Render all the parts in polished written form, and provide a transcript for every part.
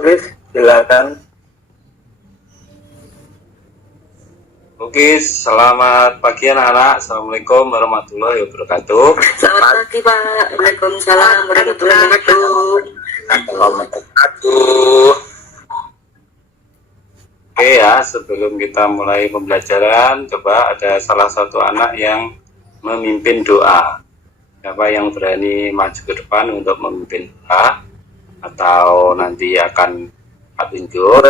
Hafiz, silakan. Oke, selamat pagi anak-anak. Assalamualaikum warahmatullahi wabarakatuh. Selamat pagi Pak. Waalaikumsalam warahmatullahi wabarakatuh. Oke ya, sebelum kita mulai pembelajaran, coba ada salah satu anak yang memimpin doa. Siapa yang berani maju ke depan untuk memimpin doa, atau nanti akan tunjuk?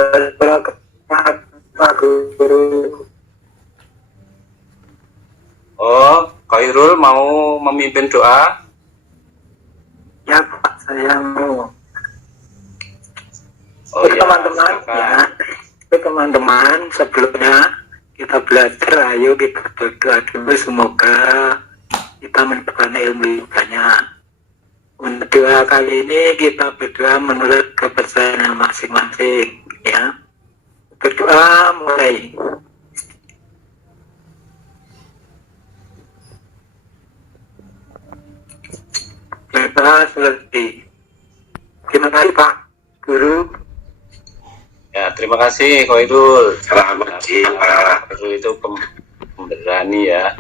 Pak Guru. Oh, Khairul mau memimpin doa? Ya Pak, saya mau. Oh ya, Teman-teman, ya. Teman-teman, sebelumnya kita belajar, ayo kita berdoa dulu, semoga kita mendapatkan ilmu banyak. Untuk doa kali ini kita berdoa menurut kepercayaan masing-masing, ya. Berdoa mulai. Berdoa selesai. Terima kasih Pak Guru. Ya, terima kasih Khairul. Selamat pagi Pak. Khairul itu pemberani ya.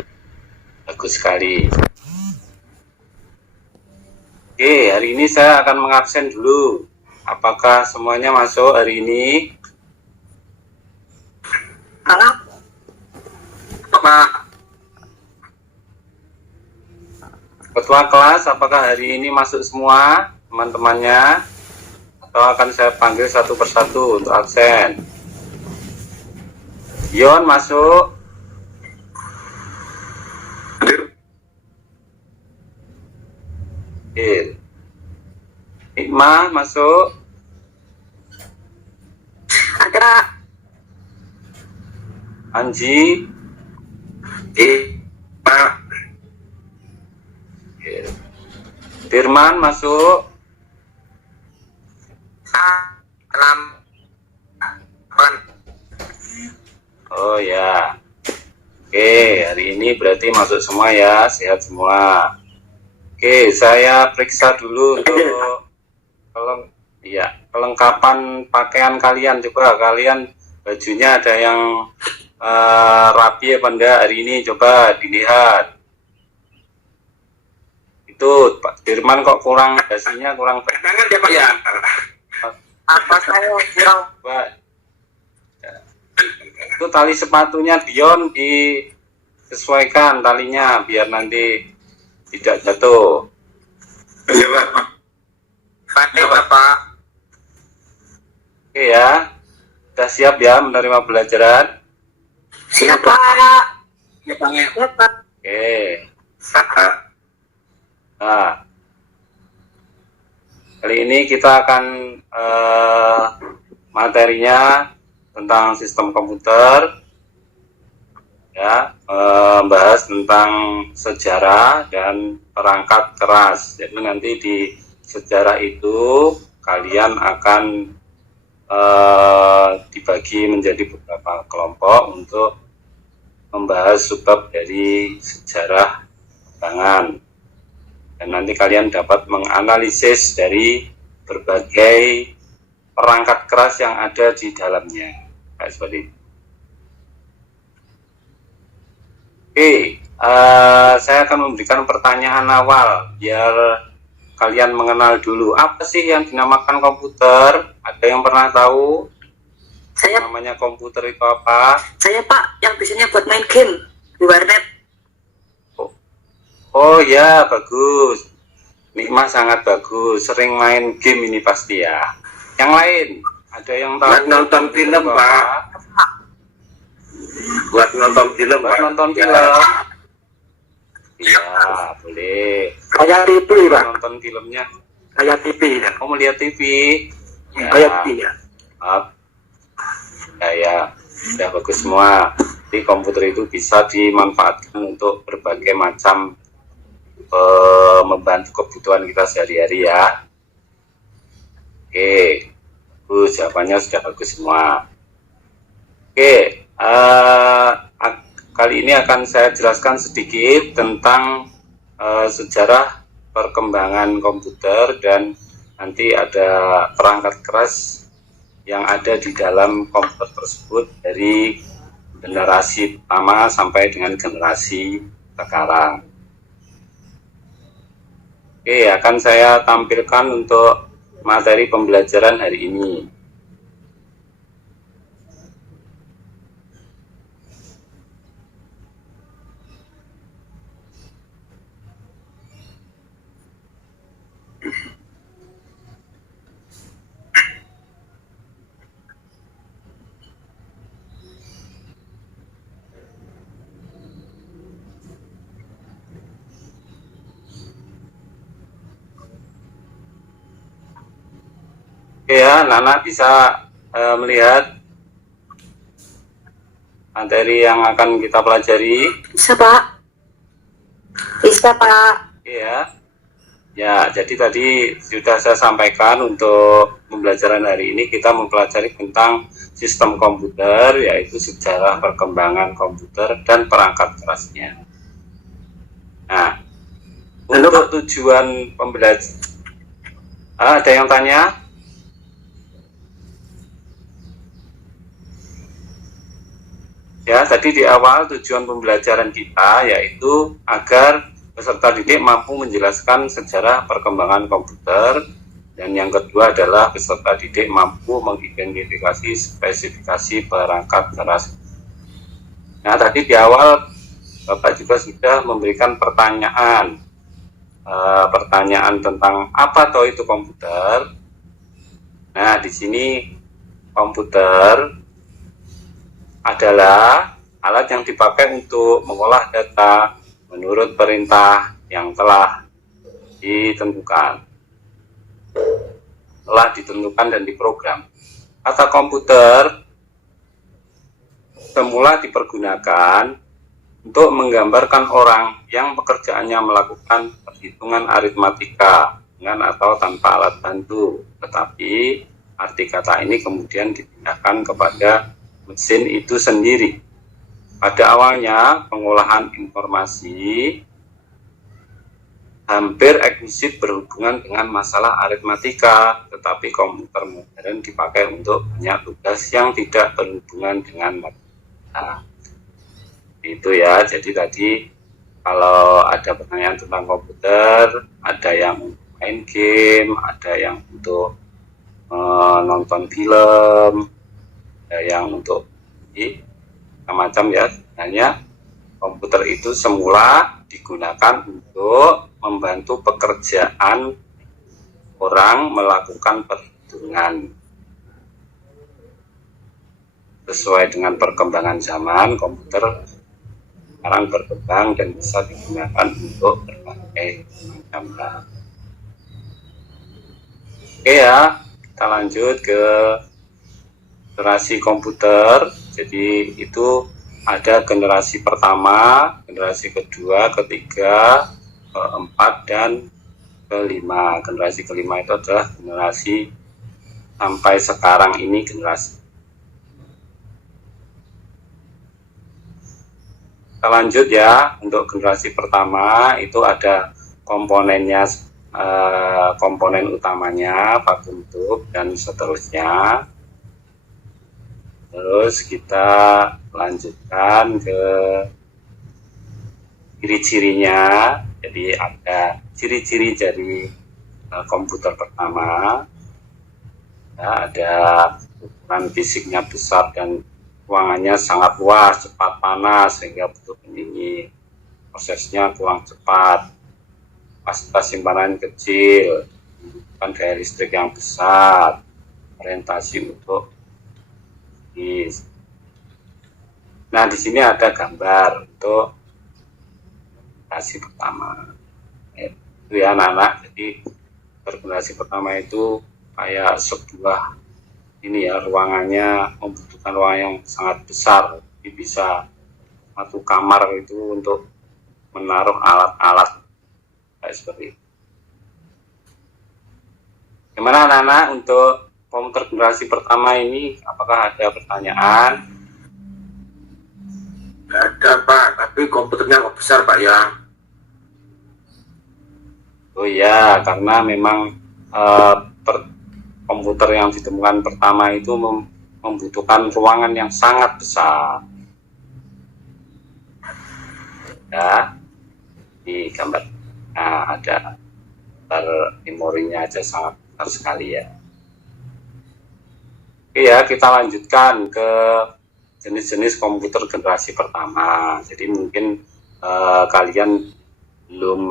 Bagus sekali. Oke, hari ini saya akan mengabsen dulu. Apakah semuanya masuk hari ini? Halo Pak. Ketua kelas, apakah hari ini masuk semua teman-temannya? Atau akan saya panggil satu persatu untuk absen? Yon masuk. Hikmah masuk. Ada. Anji. Pak. Firman masuk. Oh ya. Oke, hari ini berarti masuk semua ya, sehat semua. Oke, saya periksa dulu untuk kelengkapan pakaian kalian. Coba kalian bajunya ada yang rapi apa enggak hari ini, coba dilihat. Itu Pak Firman kok kurang, dasinya kurang Tangan ya Pak ya. Apa saya kurang? Pak. Itu tali sepatunya Dion disesuaikan talinya biar nanti tidak jatuh. Iya Pak. Pakai Bapak. Oke ya, sudah siap ya menerima pelajaran? Siap Pak. Ya Pak. Siap Pak. Oke. Nah, kali ini kita akan materinya tentang sistem komputer, ya, membahas tentang sejarah dan perangkat keras. Jadi nanti di sejarah itu kalian akan dibagi menjadi beberapa kelompok untuk membahas subbab dari sejarah perkembangan. Dan nanti kalian dapat menganalisis dari berbagai perangkat keras yang ada di dalamnya. Kayak seperti itu. Oke, saya akan memberikan pertanyaan awal biar kalian mengenal dulu apa sih yang dinamakan komputer. Ada yang pernah tahu Saya namanya komputer itu apa? Pak yang biasanya buat main game di warnet. Oh ya, bagus. Nikmah sangat bagus. Sering main game ini pasti ya. Yang lain, ada yang tahu? Buat nonton film Pak. Buat nonton film Buat Pak. nonton film. Iya, boleh. Kayak TV Pak. Nonton filmnya. Kayak TV ya. Kamu lihat TV? Ya. Kayak TV ya. Maaf. Ya, sudah bagus semua. Jadi komputer itu bisa dimanfaatkan untuk berbagai macam membantu kebutuhan kita sehari-hari ya. Oke, bagus, jawabannya sudah bagus semua. Oke, kali ini akan saya jelaskan sedikit tentang sejarah perkembangan komputer dan nanti ada perangkat keras yang ada di dalam komputer tersebut dari generasi pertama sampai dengan generasi sekarang. Oke, akan saya tampilkan untuk materi pembelajaran hari ini. Oke ya, Nana bisa melihat materi yang akan kita pelajari. Bisa, Pak. Bisa, Pak. Oke ya. Ya, jadi tadi sudah saya sampaikan untuk pembelajaran hari ini kita mempelajari tentang sistem komputer, yaitu sejarah perkembangan komputer dan perangkat kerasnya. Nah, untuk tujuan pembelajaran, ada yang tanya? Ya, tadi di awal tujuan pembelajaran kita yaitu agar peserta didik mampu menjelaskan sejarah perkembangan komputer, dan yang kedua adalah peserta didik mampu mengidentifikasi spesifikasi perangkat keras. Nah, tadi di awal Bapak juga sudah memberikan pertanyaan tentang apa toh itu komputer. Nah, di sini komputer adalah alat yang dipakai untuk mengolah data menurut perintah yang telah ditentukan dan diprogram. Kata komputer semula dipergunakan untuk menggambarkan orang yang pekerjaannya melakukan perhitungan aritmatika dengan atau tanpa alat bantu, tetapi arti kata ini kemudian dipindahkan kepada mesin itu sendiri. Pada awalnya pengolahan informasi hampir eksklusif berhubungan dengan masalah aritmatika, tetapi komputer modern dipakai untuk banyak tugas yang tidak berhubungan dengan matematika. Itu ya, jadi tadi kalau ada pertanyaan tentang komputer, ada yang main game, ada yang untuk nonton film, yang untuk macam ya. Sebenarnya komputer itu semula digunakan untuk membantu pekerjaan orang melakukan perhitungan. Sesuai dengan perkembangan zaman, komputer sekarang berkembang dan bisa digunakan untuk berbagai macam hal. Oke ya, kita lanjut ke generasi komputer. Jadi itu ada generasi pertama, generasi kedua, ketiga, keempat, dan kelima. Generasi kelima itu adalah generasi sampai sekarang ini generasi. Kita lanjut ya, untuk generasi pertama itu ada komponennya, komponen utamanya, vakum tube, dan seterusnya. Terus kita lanjutkan ke ciri-cirinya. Jadi ada ciri-ciri dari komputer pertama. Ya, ada ukuran fisiknya besar dan ruangannya sangat luas, cepat panas sehingga butuh pendingin. Prosesnya kurang cepat, kapasitas simpanan kecil, membutuhkan daya listrik yang besar, orientasi untuk. Nah, di sini ada gambar untuk generasi pertama. Itu ya anak-anak. Jadi generasi pertama itu kayak sebuah ini ya, ruangannya membutuhkan ruangan yang sangat besar. Jadi bisa satu kamar itu untuk menaruh alat-alat kayak seperti itu. Gimana anak-anak untuk komputer generasi pertama ini, apakah ada pertanyaan? Nggak ada Pak, tapi komputernya nggak besar Pak ya. Oh iya, karena memang komputer yang ditemukan pertama itu membutuhkan ruangan yang sangat besar. Ya, di gambar ada gambar memorinya aja sangat besar sekali ya. Oke ya, kita lanjutkan ke jenis-jenis komputer generasi pertama. Jadi mungkin kalian belum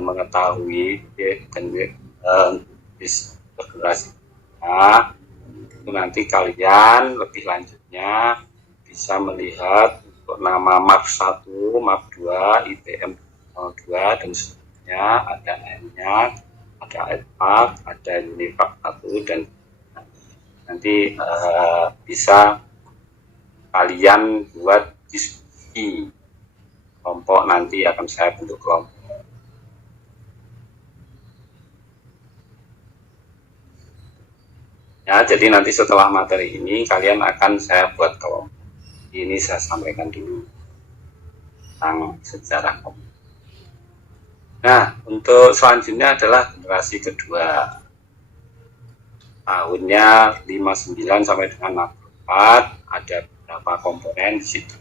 mengetahui generasi itu nanti kalian lebih lanjutnya bisa melihat untuk nama Mark 1, Mark 2, IBM 02 dan seterusnya, ada M-nya, ada iPad, ada Univac 1 dan nanti bisa kalian buat diskusi kelompok, nanti akan saya bentuk kelompok. Ya, jadi nanti setelah materi ini kalian akan saya buat kelompok. Ini saya sampaikan dulu tentang sejarah komputer. Nah, untuk selanjutnya adalah generasi kedua. Tahunnya 59 sampai dengan 64, ada beberapa komponen di situ.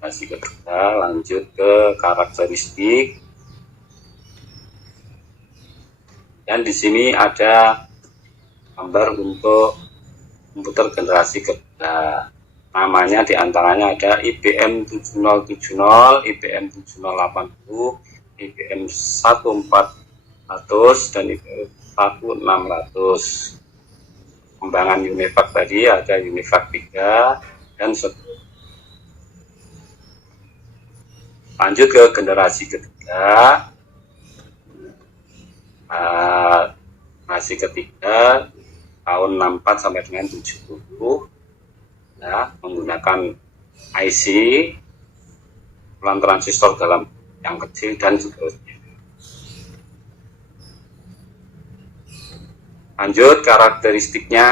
Generasi kedua, lanjut ke karakteristik. Dan di sini ada gambar untuk komputer generasi kedua. Namanya diantaranya ada IBM 7070, IBM 7080, IBM 1400 dan IBM 1600. Kembangan Univac tadi ada Univac 3 dan seterusnya. Lanjut ke generasi ketiga. Generasi ketiga tahun 64 sampai dengan 70 ya, menggunakan IC, ukuran transistor dalam yang kecil dan seterusnya. Lanjut karakteristiknya,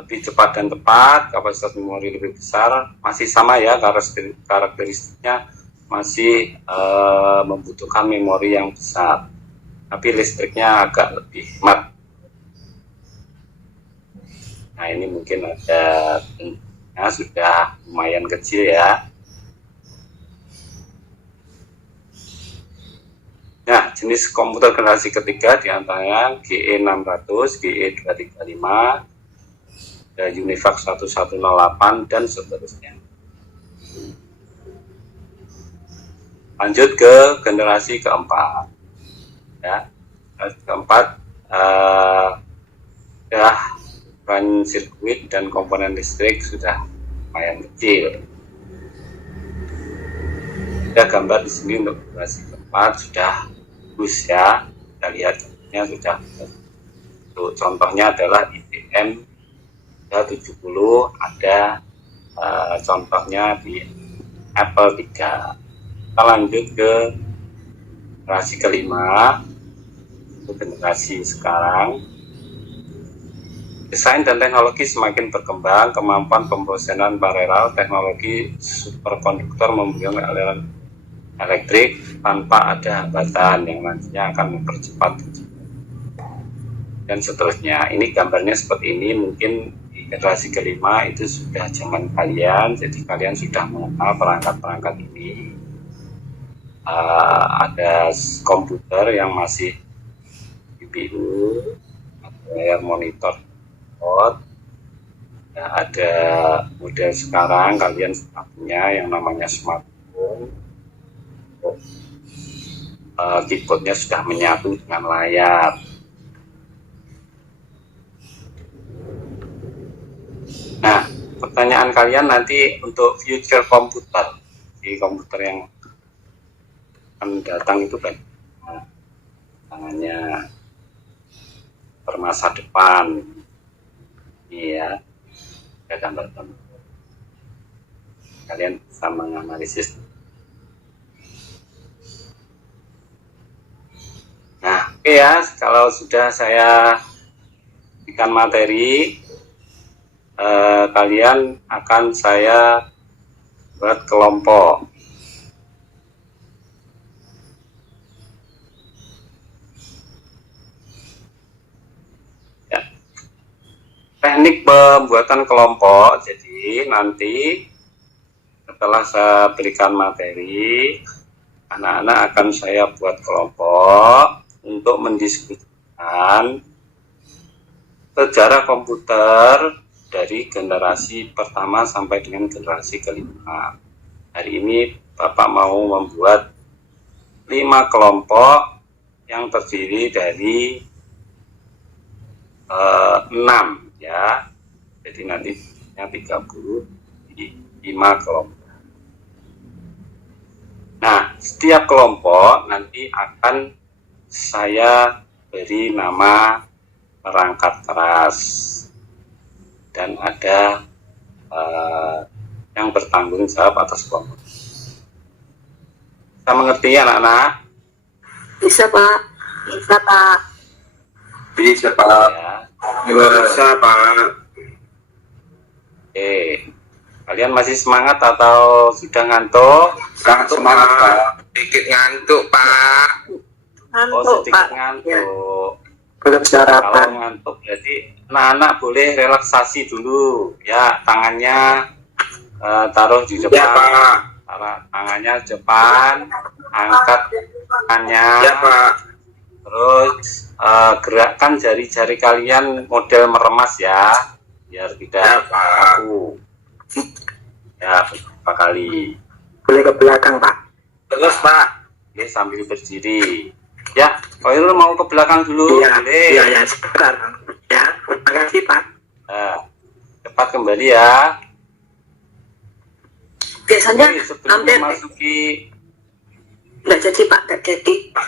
lebih cepat dan tepat, kapasitas memori lebih besar, masih sama ya, karakteristiknya masih membutuhkan memori yang besar, tapi listriknya agak lebih hemat. Nah, ini mungkin ada sudah lumayan kecil ya. Nah, jenis komputer generasi ketiga diantaranya GE600, GE235, ada Univac 1108 dan seterusnya. Lanjut ke generasi keempat. Ya, keempat run sirkuit dan komponen listrik sudah lumayan kecil. Ada gambar di sini untuk generasi keempat sudah bagus ya. Kita lihat contohnya sudah. Untuk contohnya adalah IBM 70, ada contohnya di Apple 3. Kita lanjut ke generasi kelima, untuk generasi sekarang. Desain dan teknologi semakin berkembang, kemampuan pemrosesan paralel, teknologi superkonduktor memberikan aliran elektrik tanpa ada hambatan yang nantinya akan mempercepat dan seterusnya. Ini gambarnya seperti ini, mungkin di generasi kelima itu sudah zaman kalian, jadi kalian sudah mengenal perangkat-perangkat ini. Ada komputer yang masih CPU, layar monitor. Nah, ada model sekarang kalian sudah punya yang namanya smartphone. Keyboardnya sudah menyatu dengan layar. Nah, pertanyaan kalian nanti untuk future komputer, di komputer yang akan datang itu kan tangannya bermasa depan. Iya, ada gambar-gambar. Kalian bisa menganalisis. Nah, oke ya, kalau sudah saya berikan materi, kalian akan saya buat kelompok. teknik pembuatan kelompok. Jadi nanti setelah saya berikan materi, anak-anak akan saya buat kelompok untuk mendiskusikan sejarah komputer dari generasi pertama sampai dengan generasi kelima. Hari ini Bapak mau membuat 5 kelompok yang terdiri dari 6 ya. Jadi nanti 30 di 5 kelompok. Nah, setiap kelompok nanti akan saya beri nama perangkat keras dan ada yang bertanggung jawab atas kelompok. Bisa mengerti anak-anak? Bisa Pak. Bisa Pak. Bisa Pak. Ya. Bisa Pak. Oke. Kalian masih semangat atau sudah ngantuk? Sangat semangat Pak. Sedikit ngantuk Pak. Oh, Ngantuk sedikit Pak. ngantuk. Belum Kalau sarapan. ngantuk berarti anak-anak boleh relaksasi dulu ya, tangannya taruh di Ya depan, Pak. tangannya depan, angkat tangannya, Ya Pak. terus gerakkan jari-jari kalian model meremas ya, biar Ya tidak Pak. kaku. Ya, beberapa kali. Boleh ke belakang Pak. Terus Pak. Oke, sambil berdiri. Ya, kalau lu mau ke belakang dulu, Iya, boleh. iya, ya, sebentar. Ya, terima kasih Pak. Nah, cepat kembali ya. Biasanya Oke, sebelum hampir memasuki nggak jadi Pak, nggak jadi. Pak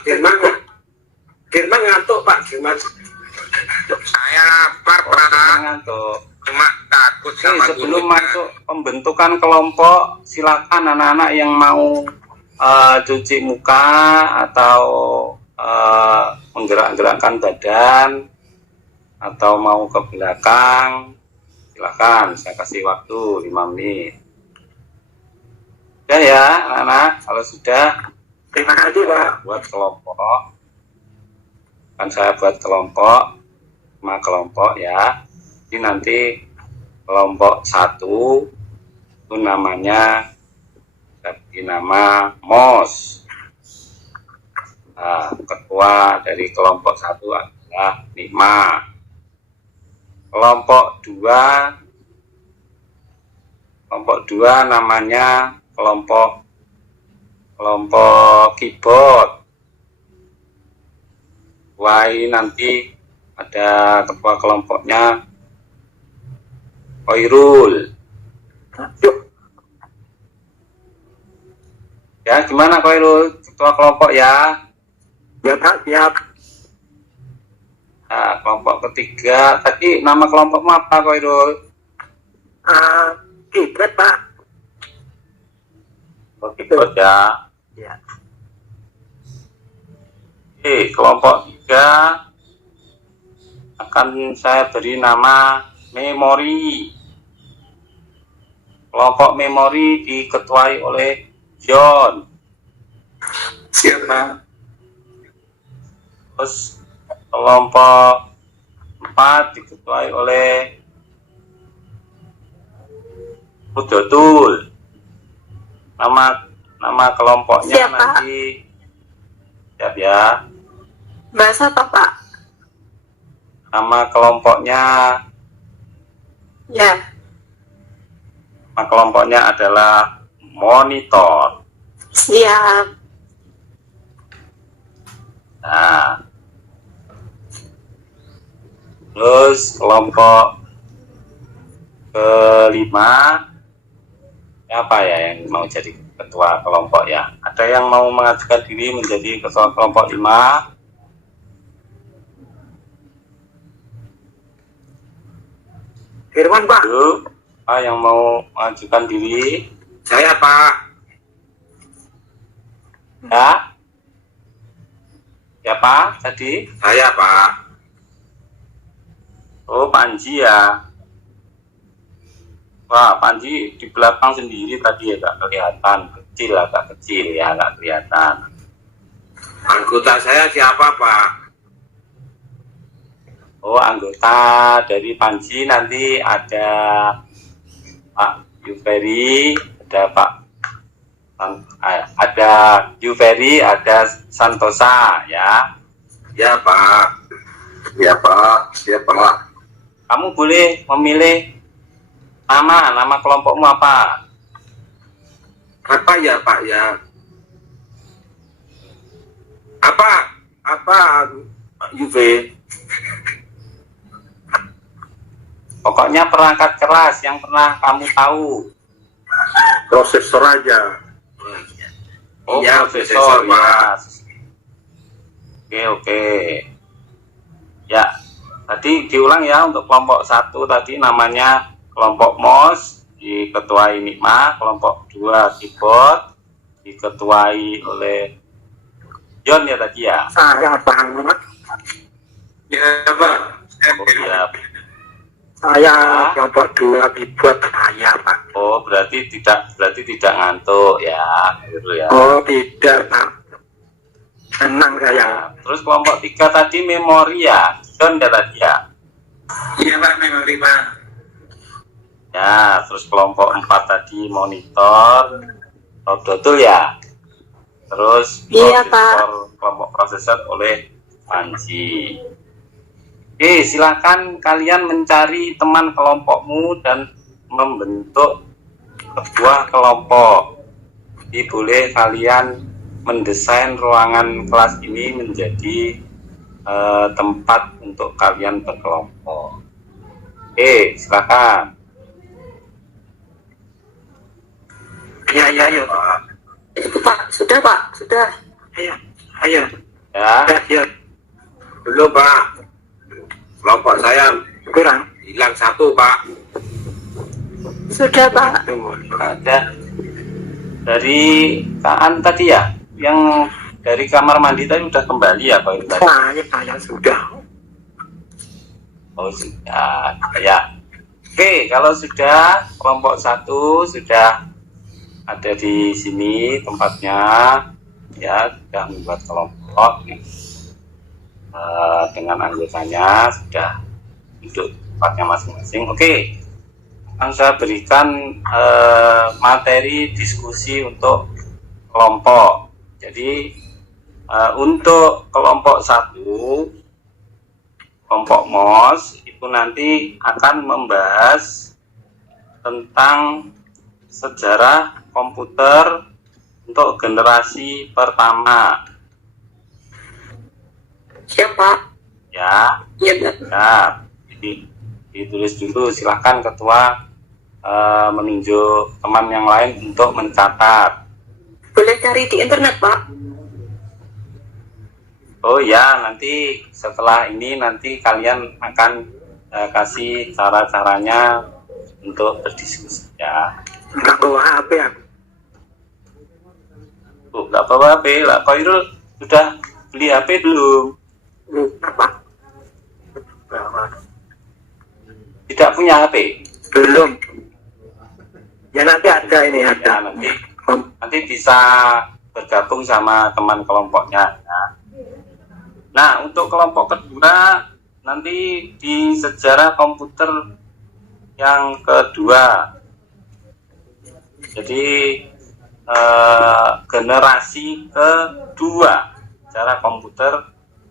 Firman ngantuk Pak Firman. Saya lapar Pak. ngantuk. Cuma takut Oke, sama sebelum gurunya. masuk pembentukan kelompok, silakan anak-anak yang mau cuci muka atau menggerak-gerakkan badan atau mau ke belakang, silakan. Saya kasih waktu 5 menit. Sudah ya, anak-anak. Kalau sudah, Terima kasih Pak. buat kelompok. Kan saya buat kelompok, 5 kelompok ya. Ini nanti kelompok 1 itu namanya, saya beri nama MOS. Nah, ketua dari kelompok 1 adalah Nima. Kelompok 2 namanya kelompok keyboard. Wah, ini nanti ada ketua kelompoknya Koirul. Yuk, Ya, gimana Koirul? Ketua kelompok ya. ya Pak, siap. Nah, kelompok ketiga. Tadi nama kelompokmu apa Koirul? Kiblat Pak. Keyboard ya. Ya. Oke, kelompok 3 akan saya beri nama memori. Kelompok memori diketuai oleh John. Siapa? Terus kelompok 4 diketuai oleh Udotul. Nama kelompoknya Siap, Pak. nanti siap ya. Bahasa apa Pak? Nama kelompoknya Ya. adalah monitor. Siap. Nah, terus kelompok kelima, apa ya yang mau jadi ketua kelompok ya? Ada yang mau mengajukan diri menjadi ketua kelompok 5? Firman Pak. Yuk, yang mau mengajukan diri? Saya Pak. Ya? Siapa tadi? Saya Pak. Oh, Panji ya. Wah, Panji di belakang sendiri tadi ya, gak kelihatan. Agak kecil ya, gak kelihatan. Anggota saya siapa Pak? Oh, anggota dari Panji nanti ada Pak Yuveri, ada ada Yuveri, ada Santosa ya. Ya Pak. Ya Pak. Ya Pak. Kamu boleh memilih nama kelompokmu apa? Apa ya Pak ya? Apa UV? Pokoknya perangkat keras yang pernah kamu tahu. Prosesor aja. Oh, Iya, prosesor prosesor, ya. Oke. Ya, tadi diulang ya untuk kelompok 1 tadi namanya kelompok MOS, diketuai Nikma, kelompok 2 keyboard, diketuai oleh John ya tadi ya. Saya banget. Ya Pak. Oh, ya. Saya kelompok 2 dibuat saya, Pak. Oh, berarti tidak ngantuk ya, gitu ya. Oh, tidak, Pak. Tenang saya. Nah, terus kelompok 3 tadi memori ya, John ya tadi ya. Iya Pak, memori Pak. Ya, terus kelompok 4 tadi monitor, betul ya. Terus Iya, kelompok prosesor oleh Panji. Oke, silakan kalian mencari teman kelompokmu dan membentuk sebuah kelompok. Jadi boleh kalian mendesain ruangan kelas ini menjadi tempat untuk kalian berkelompok. Oke, silakan. Iya, Pak. Itu, Pak. Sudah, Pak. Sudah. Ayo. Ya, Ya. Belum Pak. Kelompok saya Kurang. hilang 1 Pak. Sudah, Pak. ada dari Kaan tadi ya, yang dari kamar mandi tadi udah kembali ya Pak itu tadi. Saya sudah. Oh sudah, ya. Oke, kalau sudah kelompok 1 sudah ada di sini tempatnya, ya sudah membuat kelompok dengan anggotanya sudah duduk tempatnya masing-masing. Oke, akan saya berikan materi diskusi untuk kelompok. Jadi untuk kelompok 1, kelompok MOS itu nanti akan membahas tentang sejarah komputer untuk generasi pertama. Siapa? Ya, Iya, jadi ditulis dulu. Silahkan ketua menunjuk teman yang lain untuk mencatat. Boleh cari di internet, Pak. Oh ya, nanti setelah ini nanti kalian akan kasih cara-caranya untuk berdiskusi ya. Enggak bawa HP aku. Tuh, nggak apa-apa HP lah. Khairul sudah beli HP belum? Lupa, Pak. Tidak punya HP? Belum. Ya nanti ada ini, Ya, ada. nanti bisa bergabung sama teman kelompoknya ya. Nah, untuk kelompok kedua nanti di sejarah komputer yang kedua. Jadi generasi kedua, sejarah komputer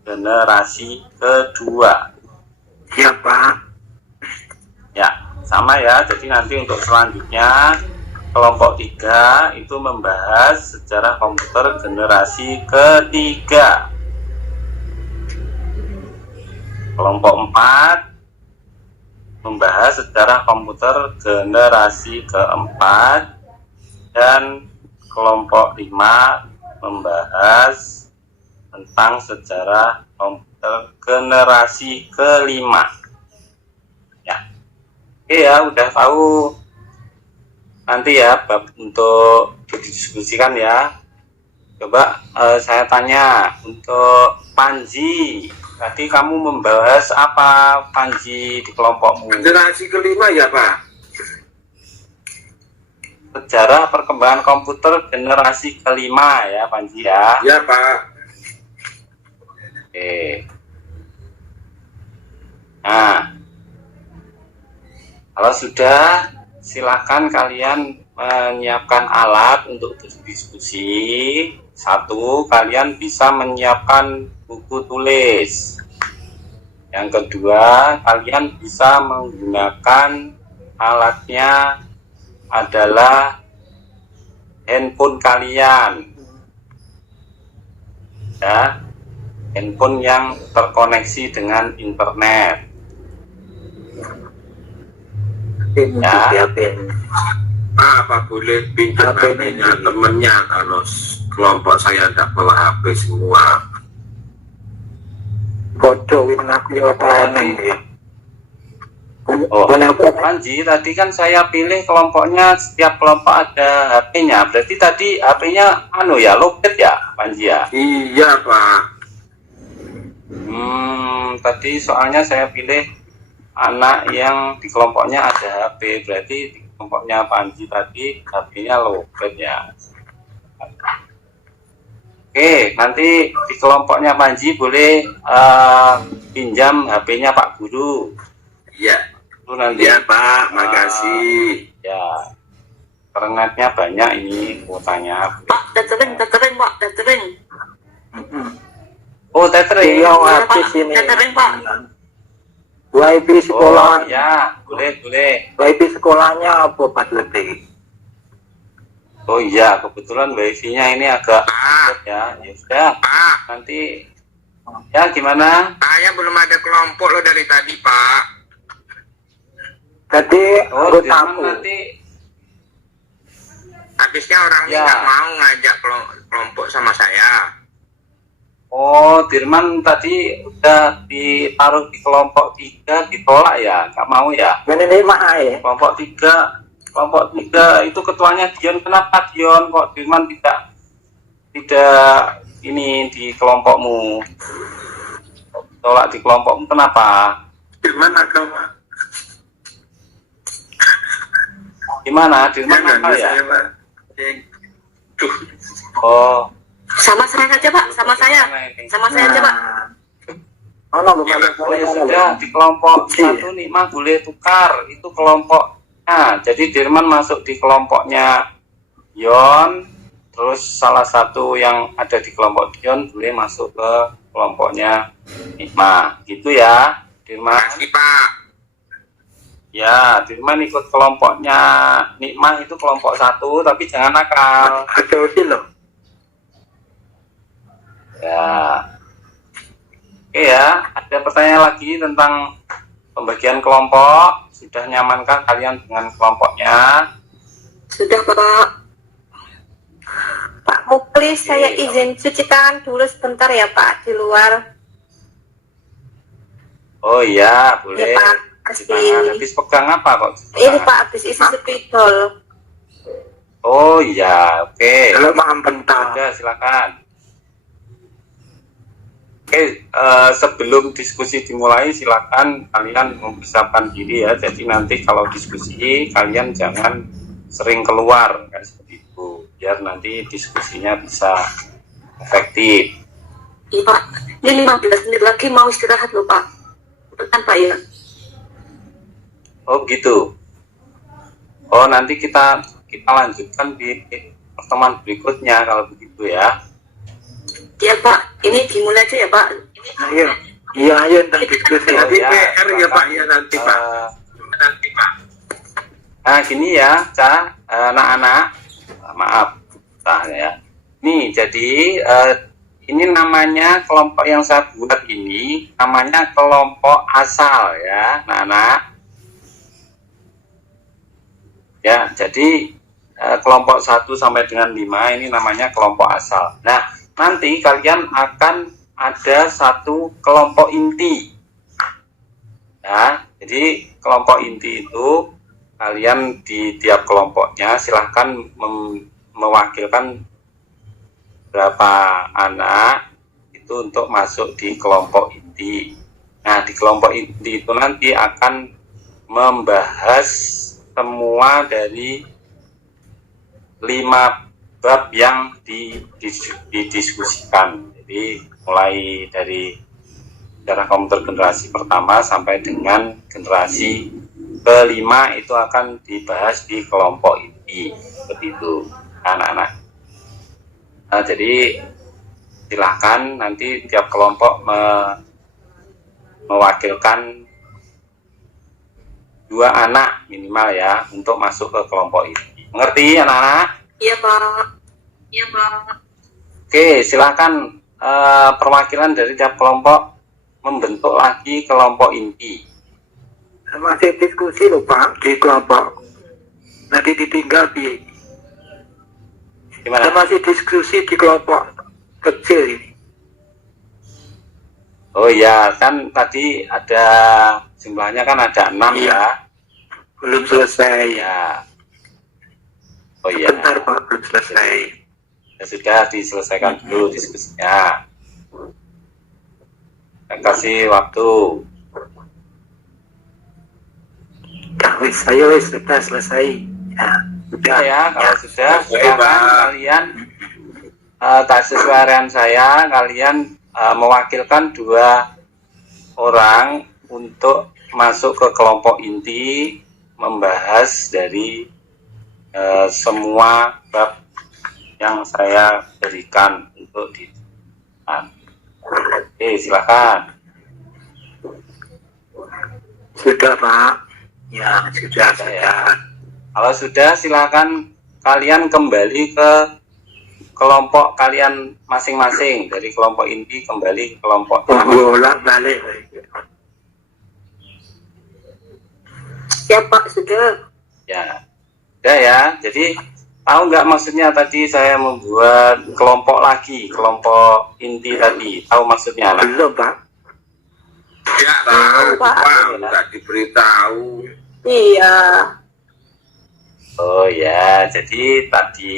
generasi kedua. Ya, Pak. Ya, sama ya. Jadi nanti untuk selanjutnya kelompok 3 itu membahas sejarah komputer generasi ketiga. Kelompok 4 membahas sejarah komputer generasi keempat, dan kelompok 5 membahas tentang sejarah komputer generasi kelima. Ya, oke ya, udah tahu nanti ya bab untuk didiskusikan ya. Coba saya tanya untuk Panji. Tadi kamu membahas apa, Panji, di kelompokmu? Generasi kelima ya Pak. Sejarah perkembangan komputer generasi kelima ya, Panji ya. Ya Pak. Oke. Nah, kalau sudah, silakan kalian menyiapkan alat untuk diskusi. Satu, kalian bisa menyiapkan buku tulis. Yang kedua, kalian bisa menggunakan alatnya adalah handphone kalian. Ya, handphone yang terkoneksi dengan internet. Ya. Apa boleh pinjam HP-nya temennya kalau kelompok saya tidak bawa HP semua? Bodoh ini aku ya planning ya. Oh, Panji, tadi kan saya pilih kelompoknya, setiap kelompok ada HP-nya. Berarti tadi HP-nya lowbat ya, Panji ya? Iya, Pak. Tadi soalnya saya pilih anak yang di kelompoknya ada HP, berarti di kelompoknya Panji tadi HP-nya lowbat ya. Oke, nanti di kelompoknya Panji boleh pinjam HP-nya Pak Guru. Iya. Itu nanti. Iya, Pak. Makasih. Ya, internetnya banyak ini kuotanya. Pak, tethering, Pak, tethering. Oh, tethering. Iya, Pak, habis ini. tethering, Pak. WiFi sekolah. Oh, ya, boleh. WiFi sekolahnya apa Pak Lete? Oh iya, kebetulan wifi-nya ini agak ya. Ya sudah, Pak, nanti ya gimana? saya belum ada kelompok loh dari tadi, Pak. Jadi Oh, anggotaku. nanti Habisnya orang ini Ya. nggak mau ngajak kelompok sama saya. Oh, Dirman tadi udah ditaruh di kelompok 3 ditolak ya, nggak mau ya? Ini mah ya. Kelompok 3 itu ketuanya Dion. Kenapa Dion kok Dirman tidak ini di kelompokmu? Tolak di kelompokmu kenapa? Gimana agama? Gimana? Dirman apa ya? Duh, Oh, Sama saya aja, Pak, sama saya. Sama saya aja, Pak. Oh, no, bukan. oh ya sudah, di kelompok 1 nih mah boleh tukar, itu kelompok. Nah, jadi Dirman masuk di kelompoknya Dion, terus salah satu yang ada di kelompok Dion boleh masuk ke kelompoknya Nikmah, gitu ya, Dirman. makasih, Pak. Ya, Dirman ikut kelompoknya Nikmah itu kelompok 1, tapi jangan nakal. Ada usil loh. Ya. Oke ya, ada pertanyaan lagi tentang pembagian kelompok. Sudah nyamankah kalian dengan kelompoknya? Sudah, Pak. Pak Muklis, saya izin cuci tangan dulu sebentar ya Pak, di luar. Oh iya, boleh. Ya Pak, Cuci tangan. Habis pegang apa kok? cuci Ini tangan? Pak, habis isi spidol. Oh iya, oke. Kalau makan pentah. Sudah, silakan. Oke, sebelum diskusi dimulai, silakan kalian mempersiapkan diri ya. Jadi nanti kalau diskusi, kalian jangan sering keluar, kayak seperti itu. Biar nanti diskusinya bisa efektif. Iya, Pak. Ini 15 menit lagi mau istirahat loh, Pak. Betul Pak ya? Oh gitu. Oh nanti kita lanjutkan di pertemuan berikutnya kalau begitu ya. Iya, Pak. Ini dimulai aja ya, Pak. Ayo. Iya, ayo ntar diskusi. Oh, Nanti ya, PR ya, Pak, ya nanti, Pak. Nanti Pak. Nah gini ya, anak-anak, maaf, ya. Nih jadi ini namanya kelompok yang saya buat ini namanya kelompok asal ya, anak-anak. Ya, jadi kelompok 1 sampai dengan 5 ini namanya kelompok asal. Nah, nanti kalian akan ada satu kelompok inti. Ya, jadi kelompok inti itu kalian di tiap kelompoknya silahkan mewakilkan berapa anak itu untuk masuk di kelompok inti. Nah, di kelompok inti itu nanti akan membahas semua dari 5 bab yang didiskusikan. Jadi mulai dari sejarah komputer generasi pertama sampai dengan generasi kelima itu akan dibahas di kelompok inti, seperti itu anak-anak. Nah, jadi silakan nanti tiap kelompok mewakilkan 2 anak minimal ya untuk masuk ke kelompok inti. Mengerti anak-anak? Iya Pak. Iya Pak. Oke, silakan perwakilan dari tiap kelompok membentuk lagi kelompok inti. Masih diskusi loh Pak di kelompok. Nanti ditinggal di. Gimana? Masih diskusi di kelompok kecil ini. Oh iya, kan tadi ada jumlahnya kan ada 6 Iya. ya. Belum selesai. Ya. Oh iya. Bentar Pak, belum selesai. Ya sudah diselesaikan dulu diskusinya. Saya kasih waktu. Saya wis sudah selesai. Ya, Sudah ya, kalau sudah Selesai, silakan Pak. kalian tak sesuai arahan saya, kalian mewakilkan 2 orang untuk masuk ke kelompok inti membahas dari semua bab yang saya berikan untuk di. Oke, silakan. Sudah Pak. Ya, sudah. Sudah ya. Kalau sudah, silakan kalian kembali ke kelompok kalian masing-masing. Dari kelompok inti kembali ke kelompok. Bolak balik. Ya Pak, sudah. Ya, udah ya. Jadi tahu nggak maksudnya tadi saya membuat kelompok lagi, kelompok inti tadi. Tahu maksudnya? Nah? Belum Pak. Tidak tahu Pak. Pak, nggak diberitahu. Iya. Oh ya, jadi tadi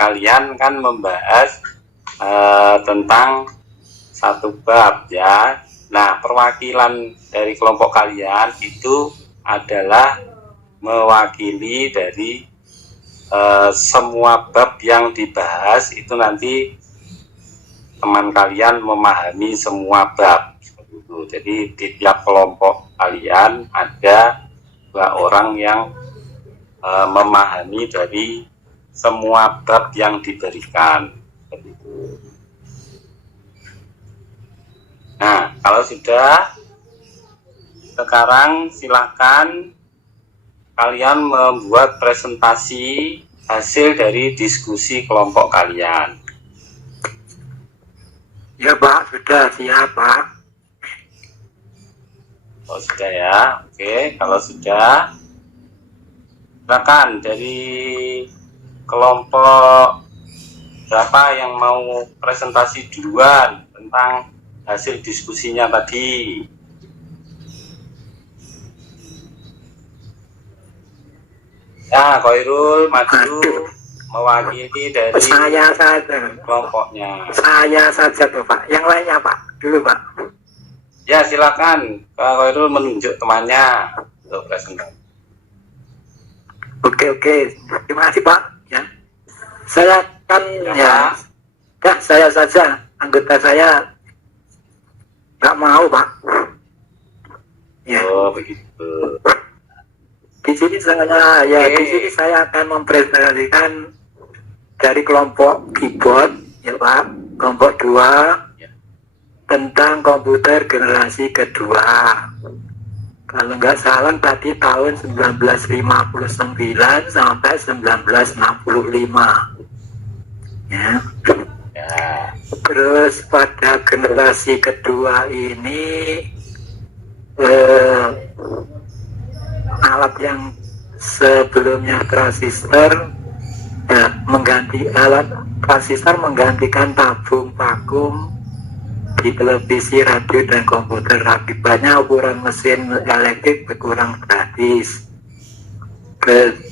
kalian kan membahas tentang 1 bab ya. Nah, perwakilan dari kelompok kalian itu adalah mewakili dari semua bab yang dibahas itu nanti teman kalian memahami semua bab. Jadi di tiap kelompok kalian ada 2 orang yang memahami dari semua bab yang diberikan. Nah, kalau sudah, sekarang silakan kalian membuat presentasi hasil dari diskusi kelompok kalian. Ya Pak, sudah siap Pak. Oh sudah ya, oke. Kalau sudah, silakan dari kelompok berapa yang mau presentasi duluan tentang hasil diskusinya tadi. Ya, Khairul maju mewakili dari Saya saja. kelompoknya. Saya saja tuh Pak. Yang lainnya Pak. Dulu Pak. Ya, silakan Kak Khairul menunjuk temannya untuk presentasi. Oke. Terima kasih Pak. Ya. Saya kan Ya, ya saya saja. Anggota saya nggak mau Pak. Ya. Oh, begitu. Di sini saya ya Oke. di sini saya akan mempresentasikan dari kelompok keyboard ya Pak, kelompok 2 Ya. tentang komputer generasi kedua. Kalau nggak salah tadi tahun 1959 sampai 1965. Ya. Ya, Terus pada generasi kedua ini alat yang sebelumnya transistor mengganti alat transistor menggantikan tabung vakum di televisi, radio, dan komputer. Akibatnya ukuran mesin elektrik berkurang drastis.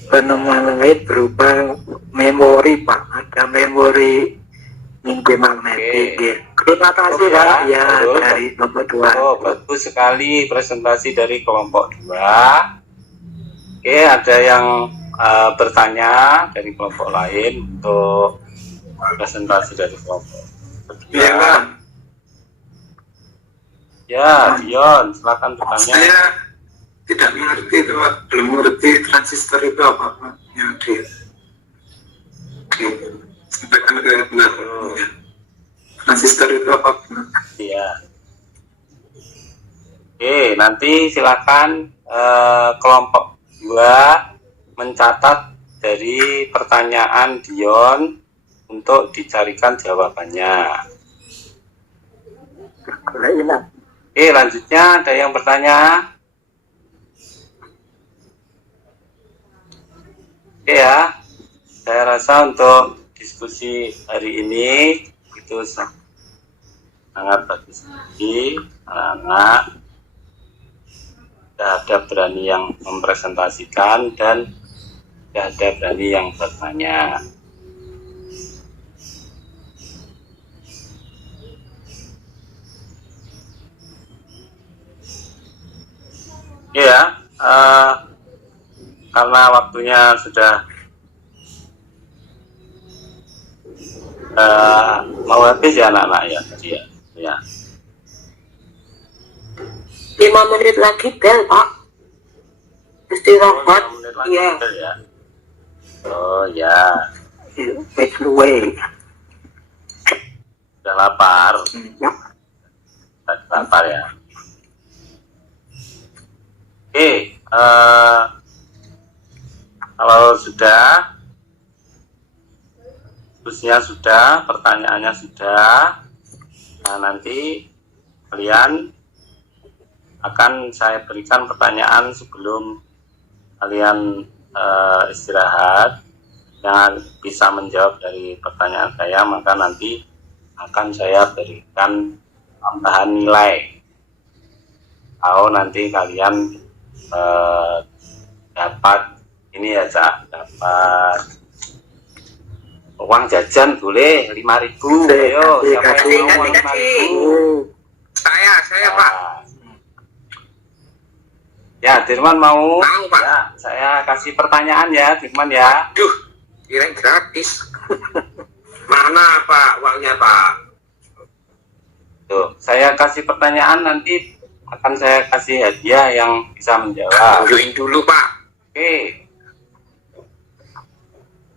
Penemuan lain berupa memori Pak, ada memori minggu magnetik. Oke. Terima kasih Oke, Pak. ya. Ya, Betul. dari nomor 2. oh bagus sekali presentasi dari kelompok 2. Oke, ada yang bertanya dari kelompok lain untuk presentasi dari kelompok Iya Pak. Ya, Dion, silakan bertanya. Saya tidak mengerti itu Pak, belum mengerti transistor itu apa Pak yang sampaikan ke benar. Ya. Transistor itu apa benar? Iya. Oke, nanti silakan kelompok 2 mencatat dari pertanyaan Dion untuk dicarikan jawabannya. Oke, lanjutnya ada yang bertanya? Oke ya, saya rasa untuk diskusi hari ini itu sangat bagus sekali, anak-anak ada berani yang mempresentasikan dan ada berani yang bertanya. Ya, karena waktunya sudah mau habis ya anak-anak ya tadi ya. Ya. 5 menit lagi bel, Pak. Istirahat. 5 menit lagi Iya. ya. Oh ya, Which way? udah lapar. Ya. Lapar ya. Oke, kalau sudah, terusnya sudah, pertanyaannya sudah, nah nanti kalian akan saya berikan pertanyaan sebelum kalian istirahat. Yang bisa menjawab dari pertanyaan saya, maka nanti akan saya berikan tambahan nilai. Kalau nanti kalian dapat ini ya Cak, dapat uang jajan boleh 5.000. Ayo, siapa yang mau uang 5.000? Saya Pak. Ya, Dirman mau? Mau, Pak. Ya, saya kasih pertanyaan ya, Dirman ya. Duh, kirain gratis. Mana Pak uangnya Pak? Tuh, saya kasih pertanyaan, nanti akan saya kasih hadiah yang bisa menjawab. Tunjukin dulu Pak. Oke.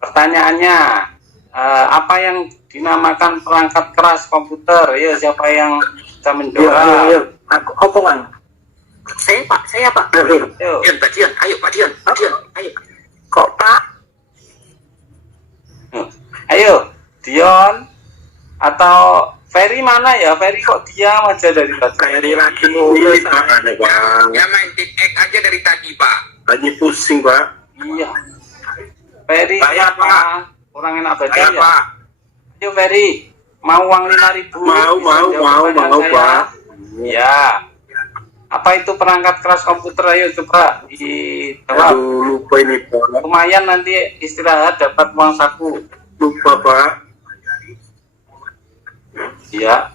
Pertanyaannya, apa yang dinamakan perangkat keras komputer? Ya, siapa yang bisa menjawab? Yo. Aku apa Bang? Saya, Pak. Yuk. Dian, Pak Dian, ayo Pak Dian, ayo. Kok, Pak? Ayo, Dion atau Ferry mana ya? Ferry kok diam aja dari tadi? Kayak lagi nulis Bang. Ya main TikTok aja dari tadi Pak. Lagi pusing Pak. Iya. Ferry, Saya, apa? Pak. Kurang enak badan Ayo ya? Pak. Ayo Ferry, mau uang 5.000? Mau, Bisa jawab pertanyaan mau, saya? Pak. Ya. Apa itu perangkat keras komputer? Ayo coba dijawab. Aduh, lupa ini Pak. Lumayan nanti istirahat dapat uang saku. Lupa Pak. Iya.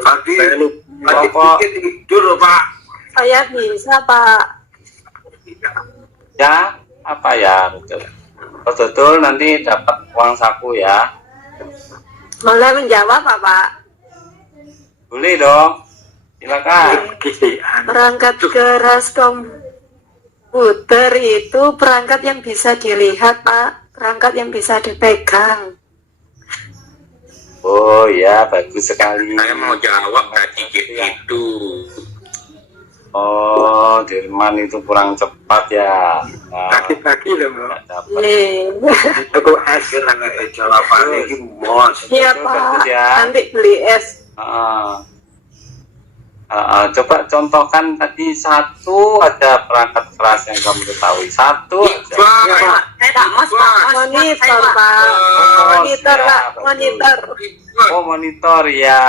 Tadi Saya lupa. Kelompok tidur loh Pak. Saya bisa, Pak. ya, apa ya? Betul nanti dapat uang saku ya. Boleh menjawab, Pak? Boleh dong. Silakan. Perangkat keras komputer itu perangkat yang bisa dilihat, Pak. Perangkat yang bisa dipegang. Oh ya, bagus sekali. Saya mau jawab tadi gitu. Oh, Dirman itu kurang cepat ya. Nah, Kaki-kaki loh Bang. nggak dapat. Aku es. Jawabannya ini mos. Iya, Itu Pak. bagus ya. Nanti beli es. Coba contohkan tadi satu ada perangkat keras yang kamu ketahui. Satu aja. Pak. Pak, Mas, Pak. Monitor, Pak. Monitor, siap, Pak. bagus. Monitor. Oh, monitor ya.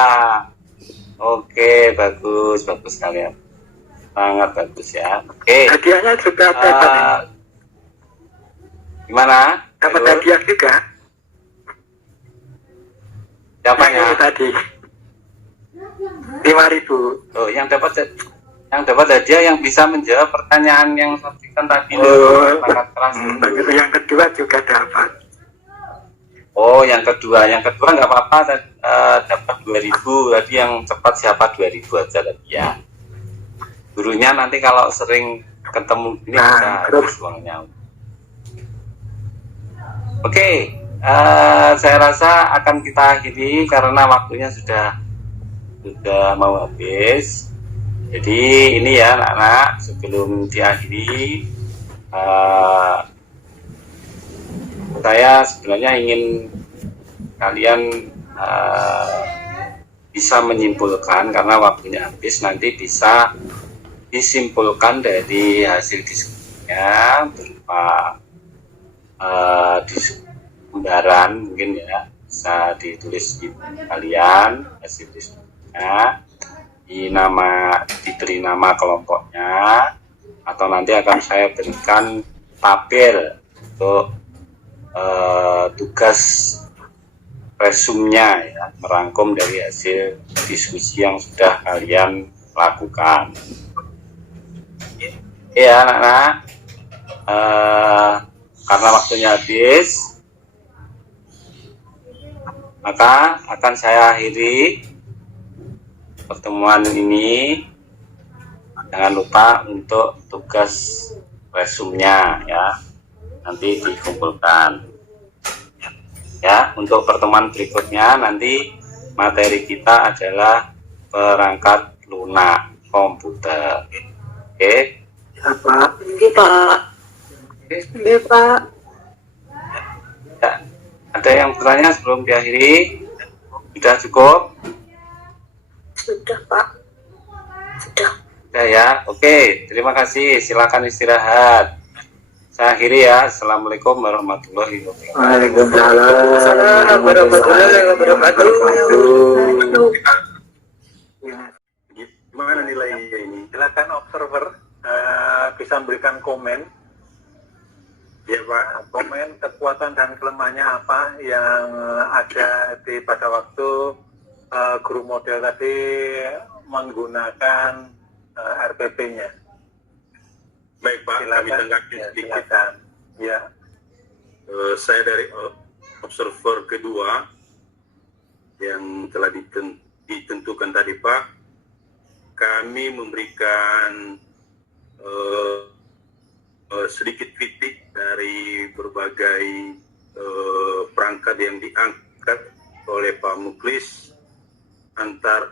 Oke, bagus kalian. Sangat bagus ya. Oke. Hadiahnya juga ada Pak. Gimana? Dapat Ayo, hadiah juga. siapa Yang itu ya? tadi 5.000. Oh, yang dapat hadiah yang bisa menjawab pertanyaan yang sampaikan tadi. Oh, Perangkat keras. begitu yang kedua juga dapat. Oh, yang kedua nggak apa-apa, dapat 2000 tadi, yang cepat siapa 2000 aja tadi ya. Gurunya nanti kalau sering ketemu ini bisa habis uangnya. Oke, saya rasa akan kita akhiri karena waktunya sudah mau habis. Jadi ini ya anak-anak, sebelum diakhiri saya sebenarnya ingin kalian bisa menyimpulkan, karena waktunya habis, nanti bisa disimpulkan dari hasil diskusinya berupa gambaran mungkin ya, bisa ditulis di kalian hasil diskusinya, diberi nama kelompoknya, atau nanti akan saya berikan tabel untuk tugas resumnya ya, merangkum dari hasil diskusi yang sudah kalian lakukan. Ya anak-anak, karena waktunya habis, maka akan saya akhiri pertemuan ini. Jangan lupa untuk tugas resumnya ya, nanti dikumpulkan ya. Untuk pertemuan berikutnya nanti materi kita adalah perangkat lunak komputer. Oke? Ya, Pak. Iya, Pak. Iya, Pak. Ya. Ada yang bertanya sebelum diakhiri? Sudah cukup? Sudah, Pak. Sudah. Sudah ya. Oke, terima kasih. Silakan istirahat. Saya akhiri ya. Assalamualaikum warahmatullahi wabarakatuh. Waalaikumsalam warahmatullahi wabarakatuh. Gimana nilainya ini? Silakan observer bisa memberikan komen. Ya Pak. Komen kekuatan dan kelemahannya apa yang ada pada waktu guru model tadi menggunakan RPP-nya. Baik Pak, kami tanggapi Ya, sedikit. silakan. Ya. Saya dari observer kedua yang telah ditentukan tadi Pak, kami memberikan sedikit kritik dari berbagai perangkat yang diangkat oleh Pak Muklis.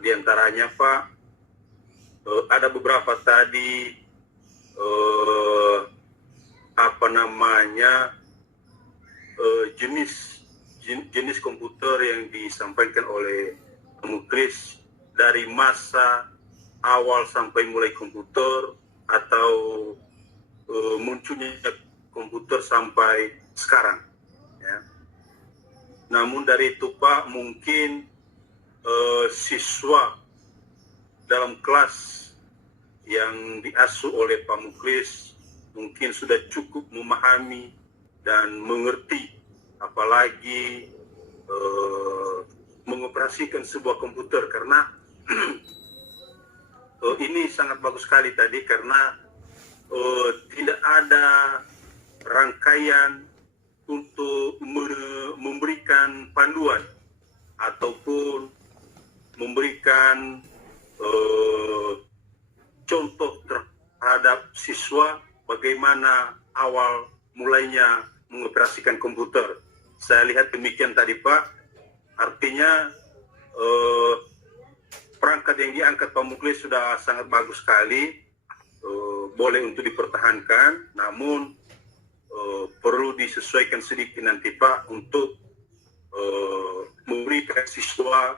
Diantaranya Pak, ada beberapa tadi jenis komputer yang disampaikan oleh Pak Muklis, dari masa awal sampai mulai komputer atau munculnya komputer sampai sekarang ya. Namun dari itu Pak, mungkin siswa dalam kelas yang diasuh oleh Pak Muklis mungkin sudah cukup memahami dan mengerti, apalagi mengoperasikan sebuah komputer, karena ini sangat bagus sekali tadi, karena tidak ada rangkaian untuk memberikan panduan ataupun memberikan contoh terhadap siswa bagaimana awal mulainya mengoperasikan komputer. Saya lihat demikian tadi Pak, artinya perangkat yang diangkat Pak Muklis sudah sangat bagus sekali, boleh untuk dipertahankan, namun perlu disesuaikan sedikit nanti Pak untuk memberikan siswa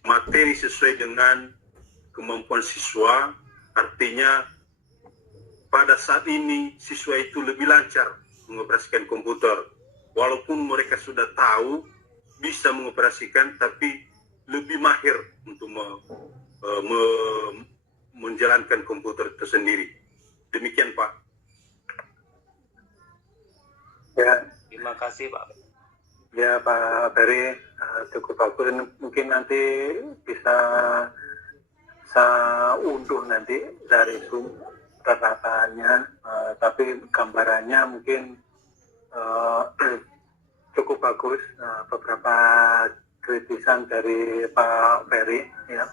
materi sesuai dengan kemampuan siswa. Artinya pada saat ini siswa itu lebih lancar mengoperasikan komputer, walaupun mereka sudah tahu bisa mengoperasikan, tapi lebih mahir untuk menjalankan komputer itu sendiri. Demikian Pak. Ya. Terima kasih Pak. Ya Pak Ferry, cukup bagus. Mungkin nanti bisa saya unduh nanti dari Zoom perkataannya, tapi gambarannya mungkin cukup bagus. Beberapa kritisan dari Pak Ferry. Ya.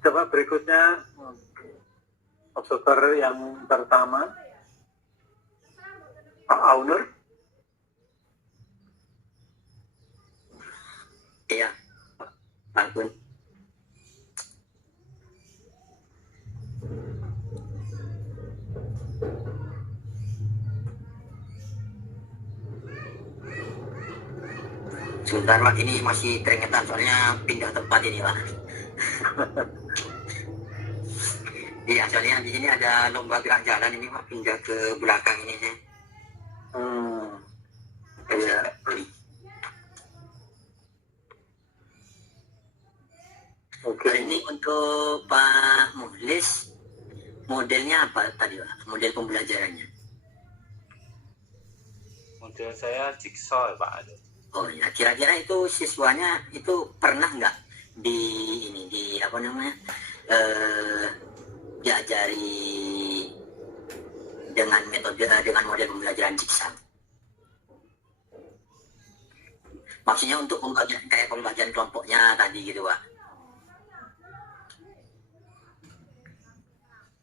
Coba berikutnya observer yang pertama, Pak Aunur. Iya, Pak Gun. Sebentar Pak, ini masih keringetan soalnya pindah tempat ini Pak. Iya, soalnya di sini ada lomba gerak jalan ini Pak, pindah ke belakang ini saya. Iya. Oke. Ini untuk Pak Muhlis, modelnya apa tadi Pak? Model pembelajarannya? Model saya jigsaw Pak. Oh ya, kira-kira itu siswanya itu pernah nggak di ini di apa namanya diajari dengan metode dengan model pembelajaran jigsaw? Maksudnya untuk pembagian kayak pembagian kelompoknya tadi gitu Pak?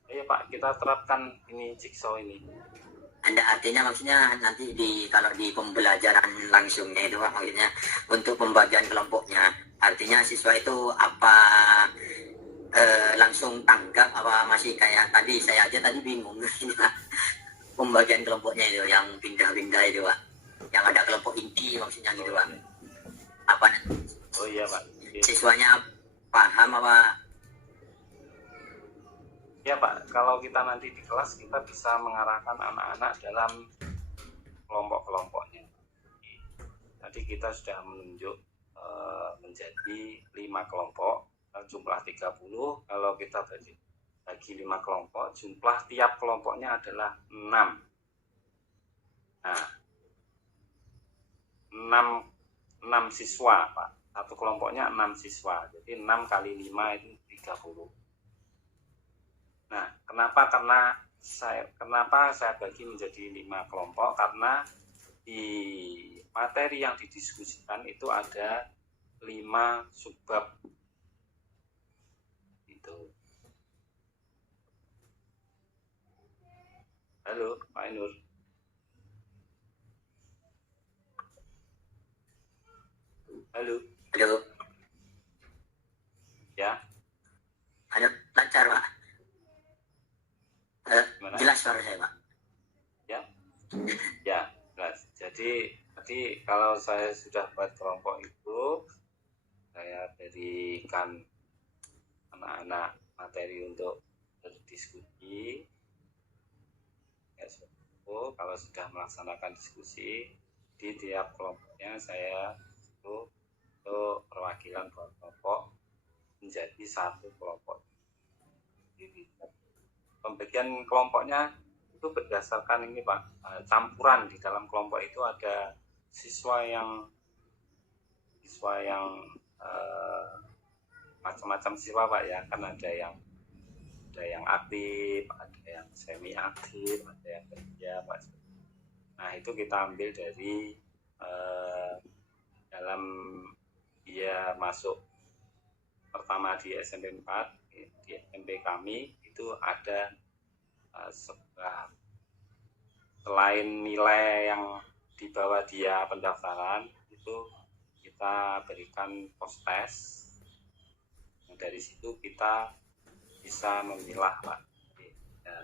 Iya Pak, kita terapkan ini jigsaw ini. Anda artinya maksudnya nanti kalau di pembelajaran langsungnya itu Pak, maksudnya untuk pembagian kelompoknya, artinya siswa itu apa langsung tanggap apa masih kayak tadi saya aja tadi bingung ini Pak, pembagian kelompoknya itu yang pindah-pindah itu Pak, yang ada kelompok inti maksudnya gitu Pak, apa Oh iya Pak. Oke. siswanya paham apa? Ya Pak, kalau kita nanti di kelas kita bisa mengarahkan anak-anak dalam kelompok-kelompoknya. Tadi kita sudah menunjuk menjadi 5 kelompok, jumlah 30. Kalau kita bagi 5 kelompok, jumlah tiap kelompoknya adalah 6. Nah, 6 siswa Pak. Satu kelompoknya 6 siswa. Jadi 6 kali 5 itu 30. Nah, kenapa saya bagi menjadi 5 kelompok? Karena di materi yang didiskusikan itu ada 5 subbab. Itu. Halo, Pak Nur. Halo. Halo, Ya. ada lancar Pak? Gimana? Jelas suara saya Pak? Ya, ya, jelas. Jadi kalau saya sudah buat kelompok itu, saya berikan anak-anak materi untuk berdiskusi. Ya, kalau sudah melaksanakan diskusi di tiap kelompoknya, saya itu untuk perwakilan kelompok menjadi satu kelompok. Jadi, pembagian kelompoknya itu berdasarkan ini Pak, campuran. Di dalam kelompok itu ada siswa yang macam-macam siswa Pak ya, kan ada yang aktif, ada yang semi aktif, ada yang kerja Pak. Nah itu kita ambil dari dalam dia masuk pertama di SMP 4, di SMP kami itu ada sebuah, selain nilai yang dibawa dia pendaftaran itu kita berikan post test. Nah, dari situ kita bisa memilah Pak,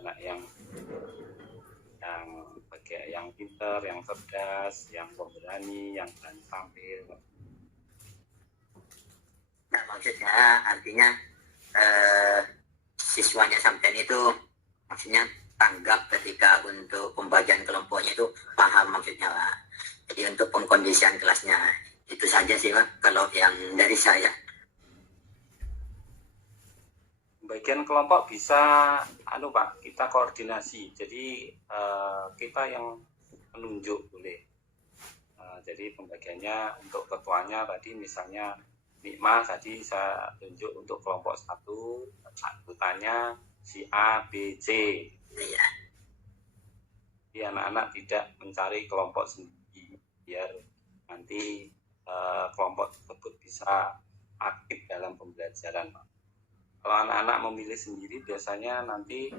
anak yang pinter, yang cerdas, yang pemberani, yang berani tampil. Nah, maksudnya artinya siswanya sampean itu maksudnya tanggap ketika untuk pembagian kelompoknya itu paham maksudnya Pak. Jadi untuk pengkondisian kelasnya itu saja sih Pak kalau yang dari saya. Bagian kelompok bisa Pak, kita koordinasi. Jadi kita yang menunjuk boleh. Jadi pembagiannya untuk ketuanya tadi misalnya Nikma tadi saya tunjuk untuk kelompok 1, anggotanya si A, B, C. Iya. Jadi anak-anak tidak mencari kelompok sendiri biar nanti kelompok tersebut bisa aktif dalam pembelajaran. Kalau anak-anak memilih sendiri, biasanya nanti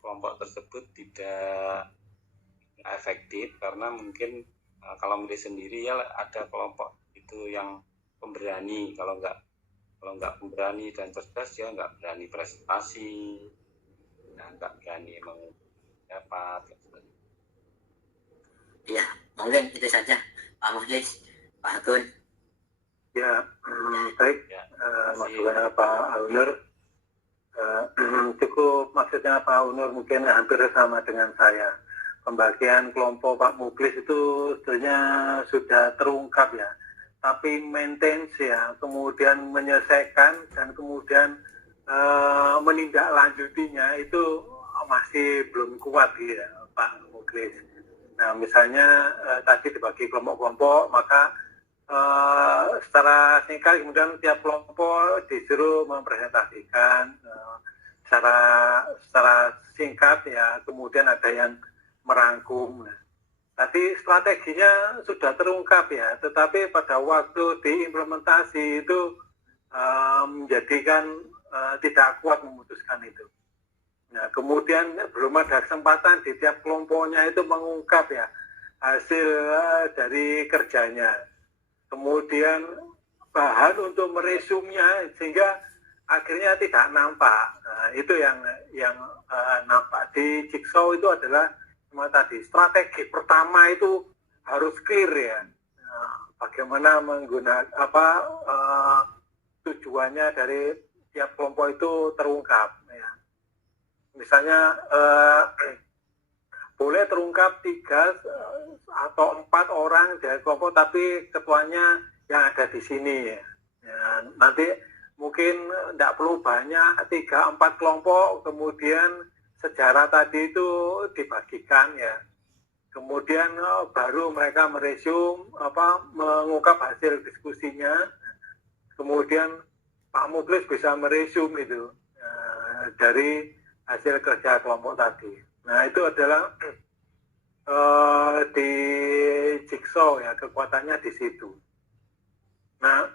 kelompok tersebut tidak efektif karena mungkin kalau milih sendiri ya ada kelompok itu yang pemberani, kalau nggak pemberani dan cerdas ya nggak berani presentasi, dan nggak berani mendapat. Ya, mungkin itu saja Pak Muhlis, Pak Agun. Ya, baik. Ya, Maksudnya Pak Aunur, cukup maksudnya Pak Aunur mungkin hampir sama dengan saya. Pembagian kelompok Pak Mukhlis itu sebetulnya sudah terungkap ya. Tapi maintenance ya, kemudian menyelesaikan dan kemudian menindaklanjutinya itu masih belum kuat ya Pak Mukhlis. Nah misalnya tadi dibagi kelompok-kelompok, maka secara singkat kemudian tiap kelompok disuruh mempresentasikan secara singkat ya, kemudian ada yang merangkum. Tadi strateginya sudah terungkap ya, tetapi pada waktu diimplementasi itu menjadikan tidak kuat memutuskan itu. Nah, kemudian belum ada kesempatan di tiap kelompoknya itu mengungkap ya hasil dari kerjanya. Kemudian bahan untuk meresumnya sehingga akhirnya tidak nampak. Nah, itu yang nampak di Jigsaw itu adalah tadi strategi pertama itu harus clear ya. Nah, bagaimana menggunakan tujuannya dari tiap kelompok itu terungkap ya. Misalnya boleh terungkap 3 atau 4 orang dari kelompok, tapi ketuanya yang ada di sini ya. Nanti mungkin tidak perlu banyak 3-4 kelompok, kemudian sejarah tadi itu dibagikan ya. Kemudian baru mereka meresum mengungkap hasil diskusinya. Kemudian Pak Mukhlis bisa meresum itu dari hasil kerja kelompok tadi. Nah itu adalah di Jigsaw ya, kekuatannya di situ. Nah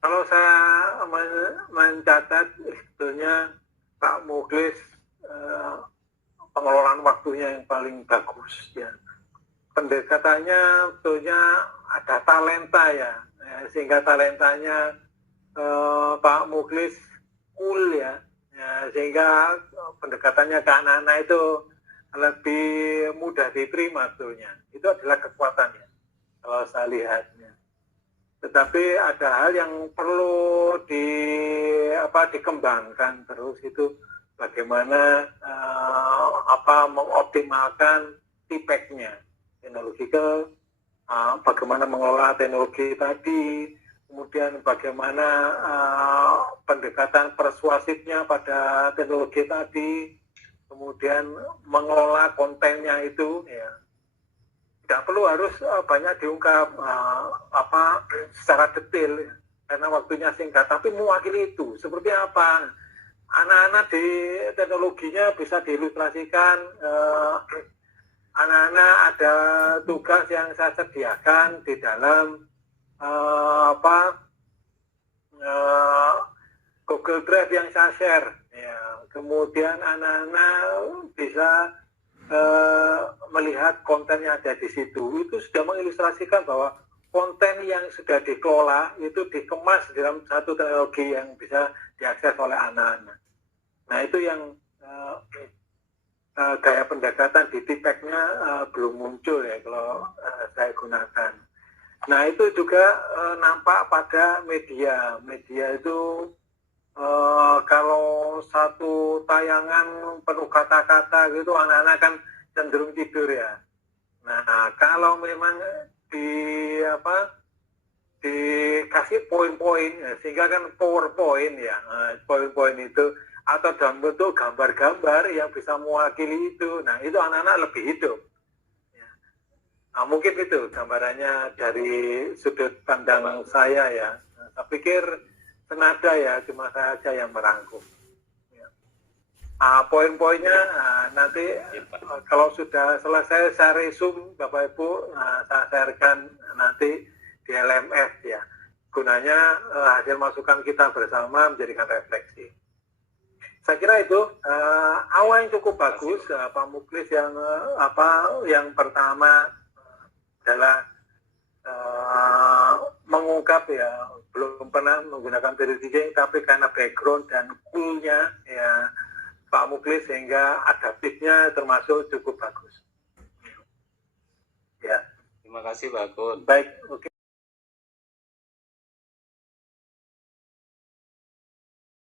kalau saya mencatat sebetulnya Pak Mukhlis pengelolaan waktunya yang paling bagus ya. Pendekatannya sebetulnya ada talenta ya, sehingga talentanya Pak Mukhlis cool ya, sehingga pendekatannya ke anak-anak itu lebih mudah diterima sebetulnya. Itu adalah kekuatannya kalau saya lihatnya. Tetapi ada hal yang perlu dikembangkan terus, itu bagaimana mengoptimalkan TPEC-nya, teknological, bagaimana mengelola teknologi tadi, kemudian bagaimana pendekatan persuasifnya pada teknologi tadi, kemudian mengelola kontennya itu ya. Tidak perlu harus banyak diungkap secara detail ya, karena waktunya singkat, tapi mewakili itu seperti apa. Anak-anak di teknologinya bisa diilustrasikan. Anak-anak ada tugas yang saya sediakan di dalam Google Drive yang saya share ya. Kemudian anak-anak bisa melihat konten yang ada di situ. Itu sudah mengilustrasikan bahwa konten yang sudah dikelola itu dikemas dalam satu teknologi yang bisa diakses oleh anak-anak. Nah itu yang gaya pendekatan di TPEC-nya belum muncul ya kalau saya gunakan. Nah itu juga nampak pada media. Media itu kalau satu tayangan penuh kata-kata gitu, anak-anak kan cenderung tidur ya. Nah kalau memang dikasih poin-poin ya, sehingga kan PowerPoint ya, poin-poin itu atau dalam bentuk gambar-gambar yang bisa mewakili itu. Nah itu anak-anak lebih hidup. Nah, mungkin itu gambarannya dari sudut pandang saya ya. Saya pikir senada ya, cuma saya aja yang merangkum. Ya. Poin-poinnya nanti kalau sudah selesai saya resume Bapak Ibu, saya sharekan nanti di LMF ya. Gunanya hasil masukan kita bersama menjadikan refleksi. Saya kira itu awal yang cukup bagus, Pak Muklis, yang yang pertama adalah mengungkap ya, belum pernah menggunakan periodising, tapi karena background dan coolnya ya Pak Muklis sehingga adaptifnya termasuk cukup bagus. Ya. Terima kasih Pak Kun. Baik, oke.